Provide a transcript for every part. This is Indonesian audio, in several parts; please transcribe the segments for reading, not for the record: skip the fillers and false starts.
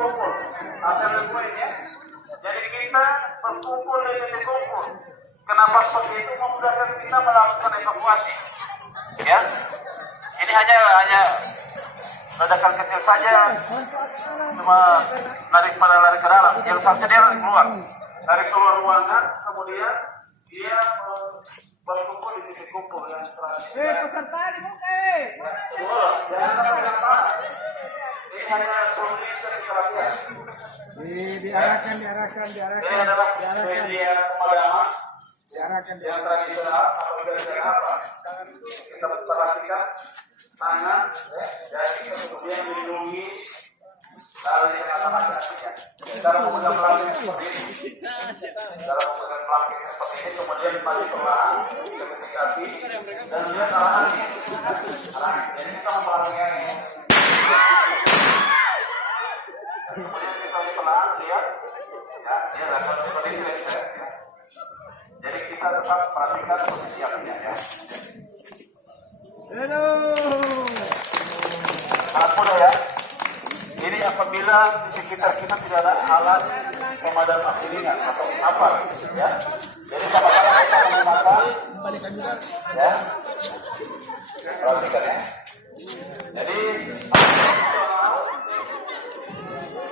kumpul. Asal poin ya. Jadi kita berkumpul di titik kumpul. Kenapa seperti itu? Memudahkan kita melakukan evakuasi. Ya, ini hanya ledakan kecil saja, cuma lari ke dalam. Yang satunya dia lari keluar ruangan, kemudian dia berkumpul di titik kumpul yang terakhir. Peserta dibuka. Jangan sampai yang tanah. Ini hanya solusi perhatian. Diarahkan. Ini adalah media pemadaman yang tradisional atau tradisional apa? Kita perhatikan tangan, jadi kemudian dilindungi dari hati-hatinya. Dalam memegang plastik seperti ini, kemudian maju perlahan ke kaki dan lihat arahannya. Jadi kita memperhatikan ini. Kemudian kita perlahan lihat, ya, dia akan seperti ini. Jadi kita tetap perhatikan posisi apinya ya. Hello. Sangat mudah ya. Ini apabila di sekitar kita tidak ada alat pemadam api ringan atau apa, ya. Jadi sama-sama kita menggunakan, ya. Perhatikan ya. Jadi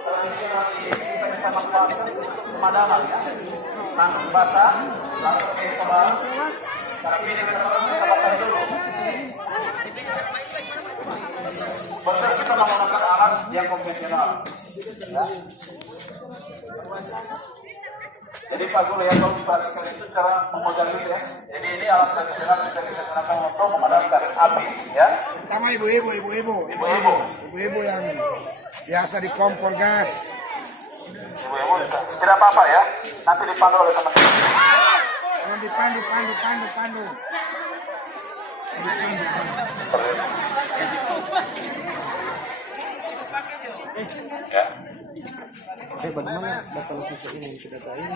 tradisional ini kita bisa manfaatkan untuk pemadaman ya. Tangan basah, langsung ke sebelah. Tapi ini kita pakai dulu. Proses kita menggunakan alat yang konvensional. Ya. Jadi Pak Guru ya, kalau diperhatikan itu cara memegang itu ya. Jadi ini alat tradisional bisa digunakan untuk memadamkan api ya. Pertama ibu-ibu yang biasa di kompor gas. Ibu-ibu tidak apa-apa ya. Nanti dipandu oleh teman-teman. Dipandu. Ya. Bagaimana bakal susah ini tidak tahu ini?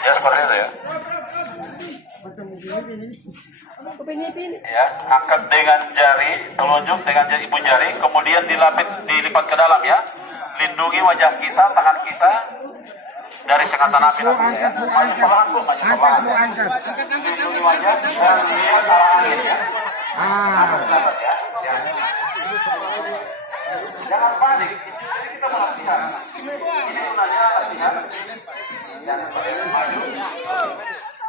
Ya seperti itu ya. Macam begini. Ya, angkat dengan jari, telunjuk dengan jari ibu jari, kemudian dilipat ke dalam ya. Lindungi wajah kita, tangan kita dari sengatan api. Angkat. Lindungi wajah dan lihat arah angin ya. Jangan panik, jadi kita melatihan. Ini gunanya latihan. Jangan panik, maju.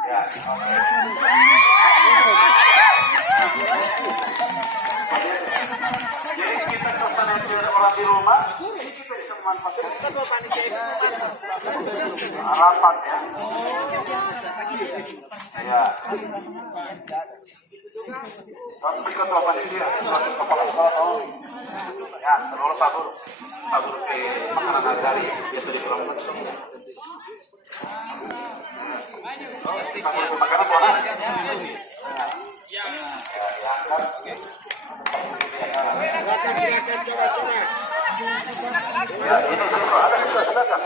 Ya, jadi kita kesan yang orang di rumah, ini kita bisa memanfaatkan rapat ya. Ya. Tapi ketua panitia, kepala sekolah ya, terlalu Pak Guru ke makanan nagari biasa diperlukan. Pak Guru makanan boleh. Silakan coba. Ya, ini ada silakan.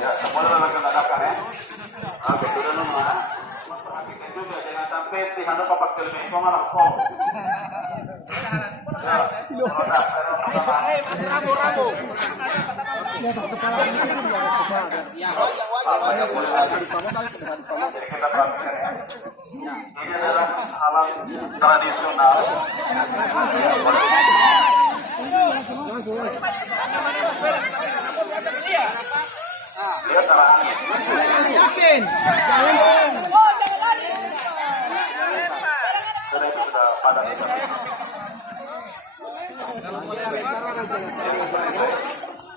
Ya, semua lakukan ya. Oke, sudah nomor. Perhatikan juga jangan sampai di handuk papak telepon malah kok. Ya, Rabu. Ini adalah alat tradisional. Lihat arah angin. Yakin. Sudah itu sudah padat.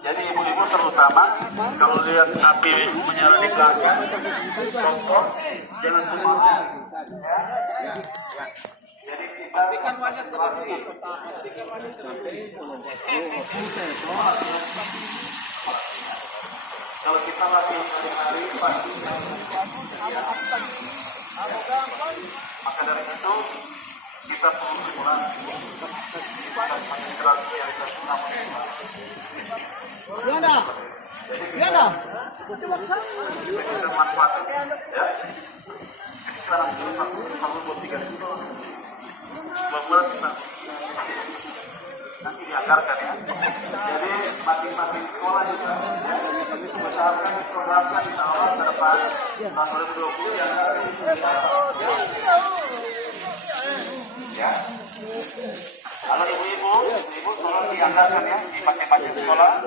Jadi ibu-ibu terutama kalau lihat api menyala di belakang, contoh jangan semangat. Ya. Jadi pastikan wajah terlebih. Kalau kita latihan sehari-hari pasti maka dari itu kita perlu simulasi dan mengintegrasi yang kita kita manfaatkan ya. Sekarang kalau buat 3 kilo buat nanti dianggarkan ya. Jadi masing-masing sekolah juga usahakan diprogramkan di awal ke depan tahun 2020 ya. Kalau ibu tolong dianggarkan ya di masing-masing sekolah.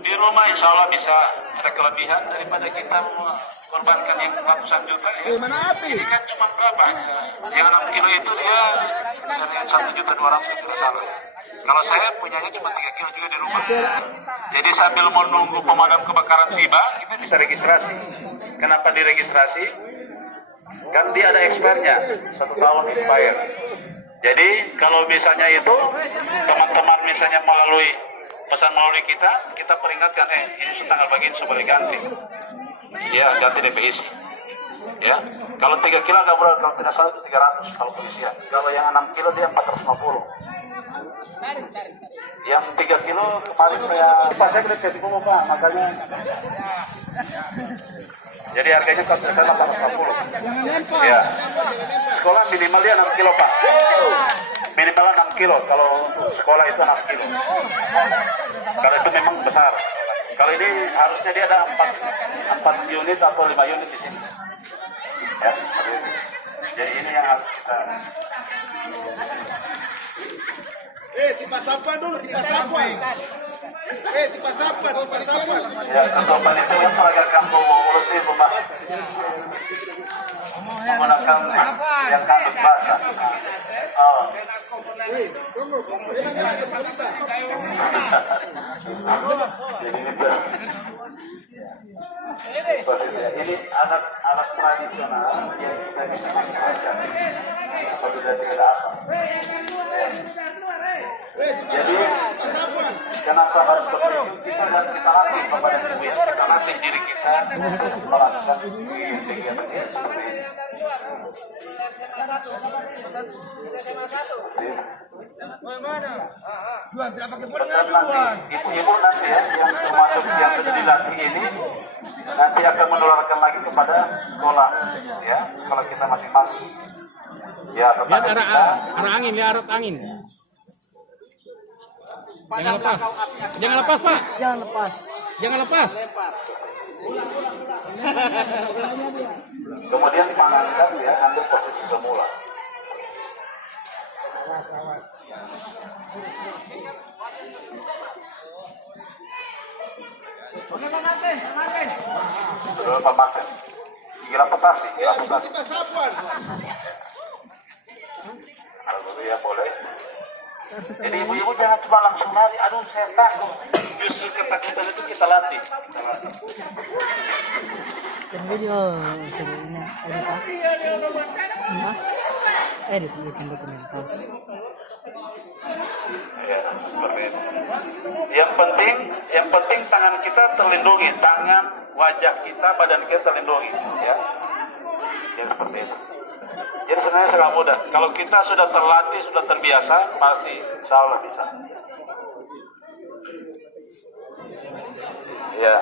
Di rumah insya Allah bisa ada kelebihan daripada kita mengorbankan yang ratusan juta ya. Ini kan cuma berapa? Yang 6 kilo itu dia dari 1.200.000 kalau salah. Kalau saya punyanya cuma 3 kilo juga di rumah. Jadi sambil menunggu pemadam kebakaran tiba, kita bisa registrasi. Kenapa diregistrasi? Kan dia ada expirednya, 1 tahun expired. Jadi kalau misalnya itu teman-teman misalnya pesan melalui kita peringatkan, ini tanggal begini boleh ganti. Ya, ganti DPIC. Ya, kalau 3 kilo nggak boleh, kalau tidak salah itu 300 kalau polisian. Kalau yang 6 kilo dia 450. Yang 3 kilo kemarin saya beli kasih kumu Pak, makanya. Jadi harganya kalau tidak salah 850. Ya. Sekolah minimal dia 6 kilo Pak. Minimal 6 kilo, kalau untuk sekolah itu 6 kilo. Kalau itu memang besar. Kalau ini harusnya dia ada 4 unit atau 5 unit di sini. Ya, jadi ini yang harus kita. Tipa dulu. Tipa sampah. Ya, kesopan itu yang pelajar kampung urus itu Pak. Menggunakan yang kandung basah. Oh. Ini alat tradisional yang kita bisa manfaatkan apabila tidak apa. Jadi kenapa harus seperti itu kita latih kepada tubuh ya, kita latih diri kita melakukan kegiatan seperti ini. Ibu-ibu nanti ya yang termasuk yang sudah dilatih ini nanti akan menularkan lagi kepada sekolah ya, sekolah kita masing-masing. Ya, Lihat arah angin, ya arah angin. Jangan lepas. Jangan lepas, Pak. Jangan lepas. Kemudian dipanaskan ya, ambil posisi semula. Sudah pemakai. Gila petasi. Kalau dulu ya boleh. Jadi ibu-ibu jangan cuma langsung lari, aduh saya takut. Justru ketakutan itu kita latih. Video sebelumnya edit dokumentasi. Ya, seperti itu. Yang penting tangan kita terlindungi, tangan, wajah kita, badan kita terlindungi, ya. Ya seperti itu. Jadi sebenarnya sangat mudah. Kalau kita sudah terlatih, sudah terbiasa, pasti insya Allah bisa. Ya.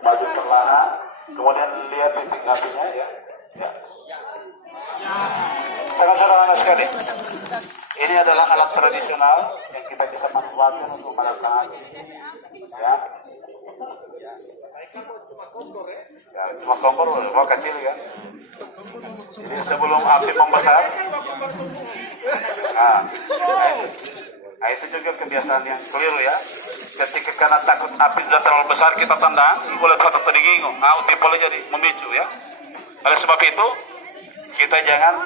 Maju perlahan, kemudian lihat titik apinya ya. Sangat sederhana sekali. Ini adalah alat tradisional yang kita bisa manfaatkan untuk melakukan api. Ya, cuma kompor, mau kecil ya. Jadi sebelum api membesar, nah itu juga kebiasaan yang keliru ya. Ketika karena takut api sudah terlalu besar kita tendang, boleh terlalu tergingung. Uti boleh jadi memicu ya. Oleh sebab itu kita jangan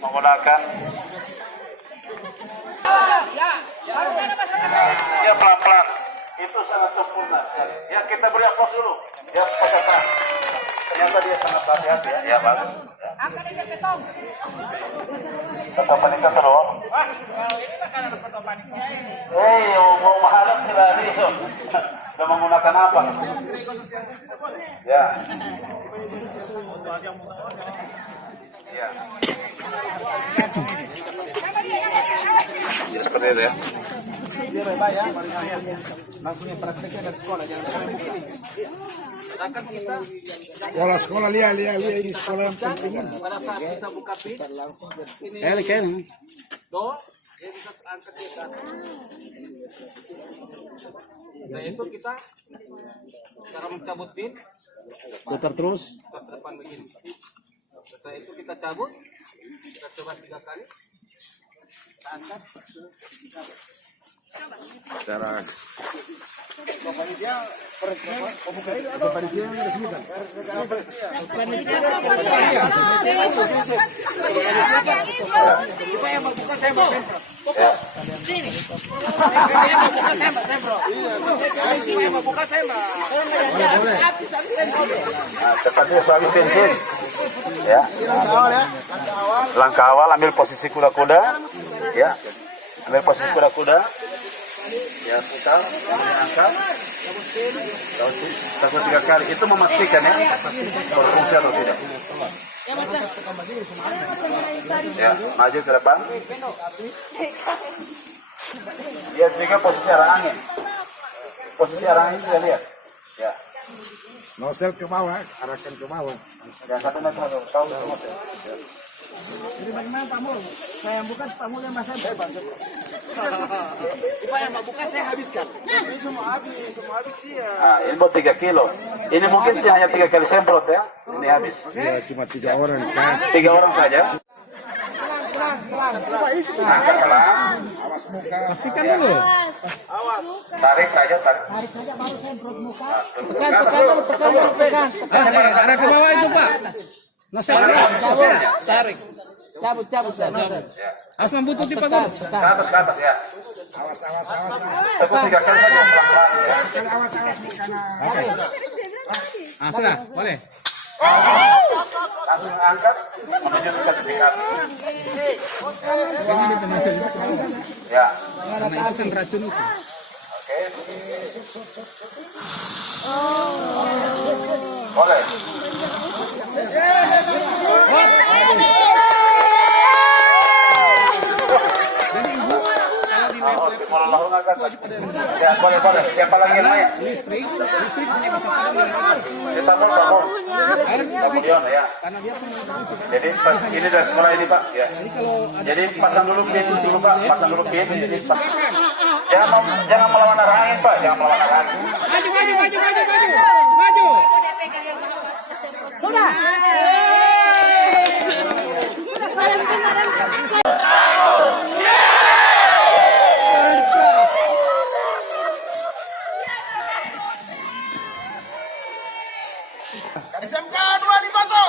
menggunakan ya pelan-pelan. Itu sangat sempurna. Ya kita beri aplaus dulu. Ya pakai tangan. Ternyata dia sangat hati-hati ya. Ya bagus. Ya. Tetap paniknya terus. Mau mahalan sila dito. Sudah menggunakan apa? Ya. Ya. Ya seperti itu ya. Sekolah lihat ini sekolah yang penting. Pada saat kita buka pin, ini do, dia bisa angkat ke atas. Nah itu kita cara mencabut pin, Putar terus. ke depan begini. Setelah itu kita cabut, kita coba 3 kali, kita angkat. Sekarang. Cepatnya suami bensin. Ya. Langkah awal ambil posisi kuda-kuda. Ya. Ambil posisi kuda-kuda. Ya, putar, angkat. Takut 3 kali. Itu memastikan ya berfungsi atau tidak. Ya, maju ke depan. Lihat juga posisi arah angin. Posisi arah angin sudah lihat. Ya. Nosel ke bawah, arahkan ke bawah. Yang 1 meter tahu itu nosel. Jadi bagaimana Pak Mul? Saya yang buka, Pak Mul yang mas saya bantu. Pak yang buka saya habiskan. Ini semua habis dia. Ah, ini buat 3 kilo. Ini mungkin hanya 3 kali semprot ya. Ini habis. Ya, cuma 3 orang kan. 3 orang saja. Angkat pelan. Pastikan dulu. Tarik saja, tarik. Tekan. Ada ke bawah itu, Pak. Nosel. Tarik. Cabut. Harus membutuhkan Pak Guru. Ke atas ya. Teguh 3 kali saja pelan-pelan ya. Ah, sudah, boleh. Langsung angkat menuju ke sertifikasi. Ini di tengah sini. Ya. Karena itu kan racun itu. Oke. Boleh. Kalau langsung angkat. Ya, boleh. Siapa lagi yang naik? Listrik hanya bisa padam. Kita mau. Kemudian ya. Jadi ini udah sekolah ini Pak. Ya. Jadi pasang dulu pin dulu Pak. Pasang dulu pin. Jadi jangan melawan arah angin Pak. Jangan melawan arah angin. Maju. Sudah. SMK 2 di Batu.